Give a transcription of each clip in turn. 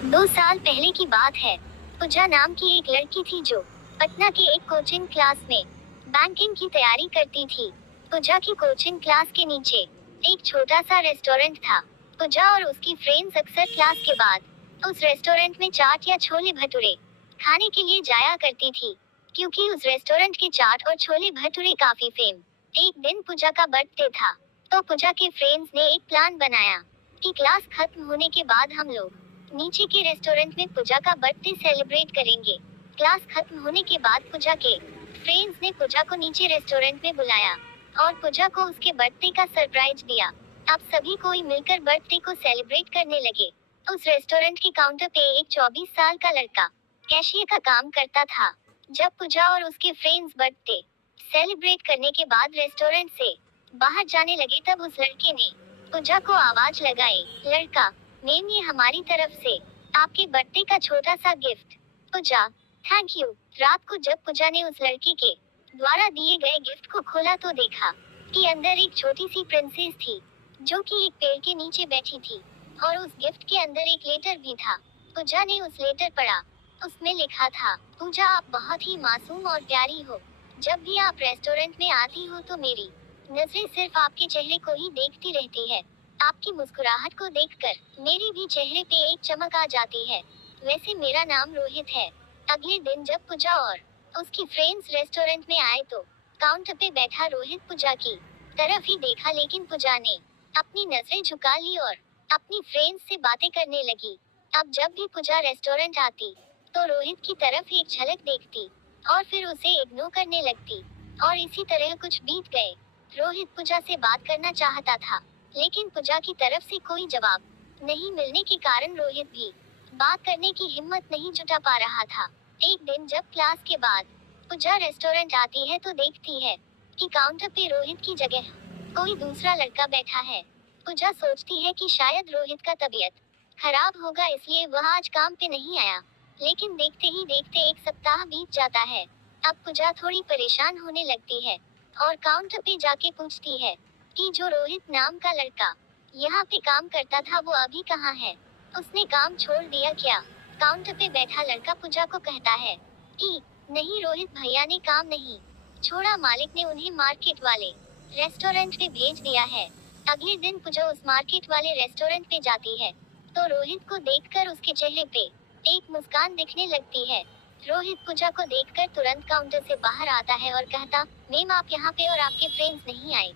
2 साल पहले की बात है। पूजा नाम की एक लड़की थी जो पटना के एक कोचिंग क्लास में बैंकिंग की तैयारी करती थी। पूजा की कोचिंग क्लास के नीचे एक छोटा सा रेस्टोरेंट था। पूजा और उसकी फ्रेंड्स अक्सर क्लास के बाद उस रेस्टोरेंट में चाट या छोले भटूरे खाने के लिए जाया करती थी, क्योंकि उस रेस्टोरेंट के चाट और छोले भटूरे काफी फेम। एक दिन पूजा का बर्थडे था, तो पूजा के फ्रेंड्स ने एक प्लान बनाया कि क्लास खत्म होने के बाद हम लोग नीचे के रेस्टोरेंट में पूजा का बर्थडे सेलिब्रेट करेंगे। क्लास खत्म होने के बाद पूजा के फ्रेंड्स ने पूजा को नीचे रेस्टोरेंट में बुलाया और पूजा को उसके बर्थडे का सरप्राइज दिया। अब सभी कोई मिलकर बर्थडे को सेलिब्रेट करने लगे। उस रेस्टोरेंट के काउंटर पे एक 24 साल का लड़का कैशियर का काम करता था। जब पूजा और उसके फ्रेंड्स बर्थडे सेलिब्रेट करने के बाद रेस्टोरेंट से बाहर जाने लगे, तब उस लड़के ने पूजा को आवाज लगाई, लड़का मैम, ये हमारी तरफ से आपके बर्थडे का छोटा सा गिफ्ट। Puja, thank you. रात को जब पूजा ने उस लड़के के द्वारा दिए गए गिफ्ट को खोला तो देखा कि अंदर एक छोटी सी प्रिंसेस थी, जो कि एक पेड़ के नीचे बैठी थी, और उस गिफ्ट के अंदर एक लेटर भी था। पूजा ने उस लेटर पढ़ा। उसमें लिखा था, पूजा, आप बहुत ही मासूम और प्यारी हो। जब भी आप रेस्टोरेंट में आती हो तो मेरी नजरें सिर्फ आपके चेहरे को ही देखती रहती है। आपकी मुस्कुराहट को देखकर मेरे भी चेहरे पे एक चमक आ जाती है। वैसे मेरा नाम रोहित है। अगले दिन जब पूजा और उसकी फ्रेंड्स रेस्टोरेंट में आए तो काउंटर पे बैठा रोहित पूजा की तरफ ही देखा, लेकिन पूजा ने अपनी नजरें झुका ली और अपनी फ्रेंड्स से बातें करने लगी। अब जब भी पूजा रेस्टोरेंट आती तो रोहित की तरफ एक झलक देखती और फिर उसे इग्नोर करने लगती, और इसी तरह कुछ बीत गए। रोहित पूजा से बात करना चाहता था, लेकिन पूजा की तरफ से कोई जवाब नहीं मिलने के कारण रोहित भी बात करने की हिम्मत नहीं जुटा पा रहा था। एक दिन जब क्लास के बाद पूजा रेस्टोरेंट आती है तो देखती है कि काउंटर पे रोहित की जगह कोई दूसरा लड़का बैठा है। पूजा सोचती है कि शायद रोहित का तबीयत खराब होगा, इसलिए वह आज काम पे नहीं आया। लेकिन देखते ही देखते एक सप्ताह बीत जाता है। अब पूजा थोड़ी परेशान होने लगती है और काउंटर पे जाके पूछती है कि जो रोहित नाम का लड़का यहाँ पे काम करता था वो अभी कहाँ है? उसने काम छोड़ दिया क्या? काउंटर पे बैठा लड़का पूजा को कहता है कि नहीं, रोहित भैया ने काम नहीं छोड़ा, मालिक ने उन्हें मार्केट वाले रेस्टोरेंट पे भेज दिया है। अगले दिन पूजा उस मार्केट वाले रेस्टोरेंट पे जाती है तो रोहित को देखकर उसके चेहरे पे एक मुस्कान दिखने लगती है। रोहित पूजा को देखकर तुरंत काउंटर से बाहर आता है और कहता, मैम, आप यहाँ पे और आपके फ्रेंड्स नहीं आए?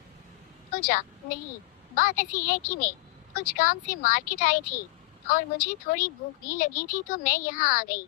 पूजा, नहीं, बात ऐसी है कि मैं कुछ काम से मार्केट आई थी और मुझे थोड़ी भूख भी लगी थी तो मैं यहाँ आ गई।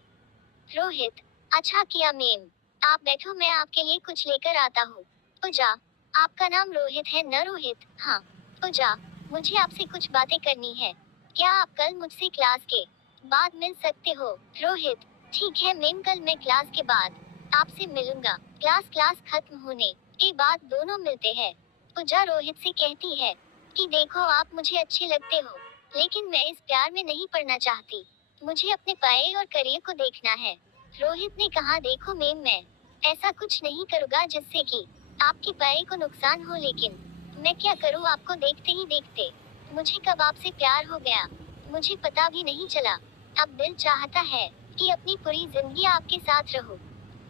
रोहित, अच्छा किया मैम, आप बैठो, मैं आपके लिए कुछ लेकर आता हूँ। पूजा, आपका नाम रोहित है न? रोहित, हाँ। पूजा, मुझे आपसे कुछ बातें करनी है। क्या आप कल मुझसे क्लास के बाद मिल सकते हो? रोहित, ठीक है मैम, कल मैं क्लास के बाद आपसे मिलूंगा। क्लास खत्म होने के बाद दोनों मिलते हैं। पूजा रोहित से कहती है कि देखो, आप मुझे अच्छे लगते हो, लेकिन मैं इस प्यार में नहीं पड़ना चाहती। मुझे अपने पाए और करियर को देखना है। रोहित ने कहा, देखो मैम, मैं ऐसा कुछ नहीं करूँगा जिससे कि आपके पाए को नुकसान हो, लेकिन मैं क्या करूँ, आपको देखते ही देखते मुझे कब आपसे प्यार हो गया मुझे पता भी नहीं चला। अब दिल चाहता है कि अपनी पूरी जिंदगी आपके साथ रहूं।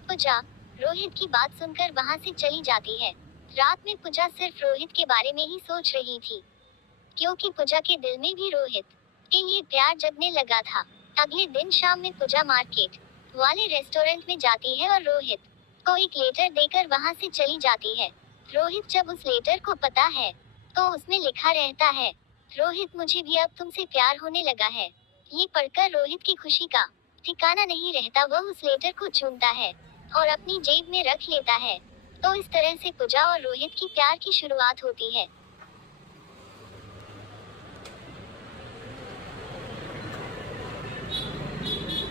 पूजा रोहित की बात सुनकर वहां से चली जाती है। रात में पूजा सिर्फ रोहित के बारे में ही सोच रही थी, क्योंकि पूजा के दिल में भी रोहित के लिए प्यार जगने लगा था। अगले दिन शाम में पूजा मार्केट वाले रेस्टोरेंट में जाती है और रोहित को एक लेटर देकर वहां से चली जाती है। रोहित जब उस लेटर को पता है तो उसमें लिखा रहता है, रोहित, मुझे भी अब तुमसे प्यार होने लगा है। ये पढ़कर रोहित की खुशी का ठिकाना नहीं रहता। वह उस लेटर को चूमता है और अपनी जेब में रख लेता है। तो इस तरह से पूजा और रोहित की प्यार की शुरुआत होती है।